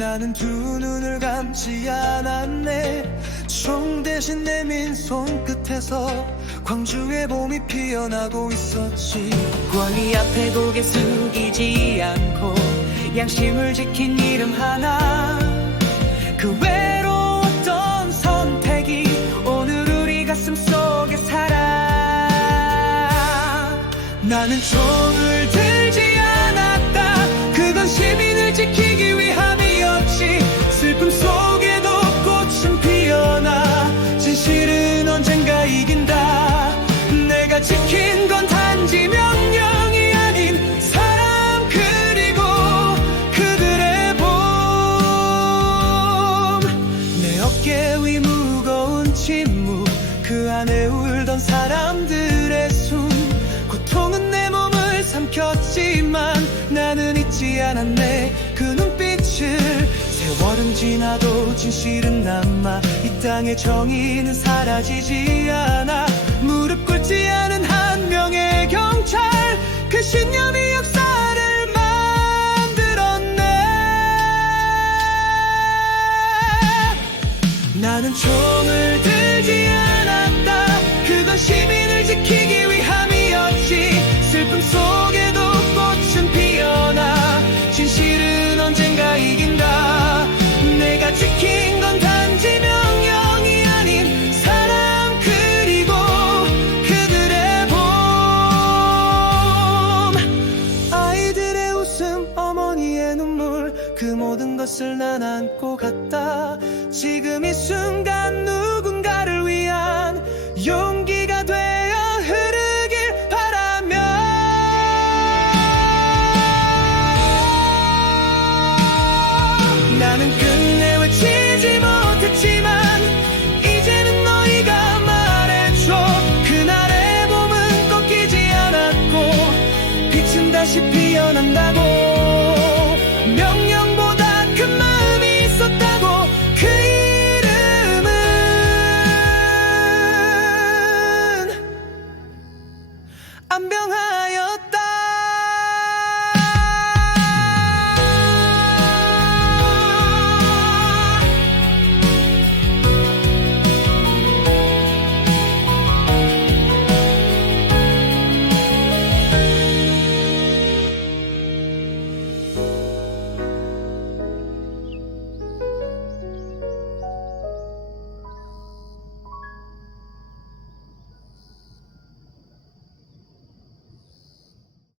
나는 두 눈을 감지 않았네. 총 대신 내민 손끝에서 광주의 봄이 피어나고 있었지. 권위 앞에 고개 숙이지 않고 양심을 지킨 이름 하나. 그 외로웠던 선택이 오늘 우리 가슴 속에 살아. 나는 총을 무거운 침묵 그 안에 울던 사람들의 숨. 고통은 내 몸을 삼켰지만 나는 잊지 않았네. 그 눈빛을 세월은 지나도 진실은 남아. 이 땅의 정의는 사라지지 않아. 무릎 그 모든 것을 난 안고 갔다. 지금 이 순간 누군가를 위한 용기가 되어 흐르길 바라며. 나는 끝내 외치지 못했지만 이제는 너희가 말해줘. 그날의 봄은 꺾이지 않았고 빛은 다시 피어난다고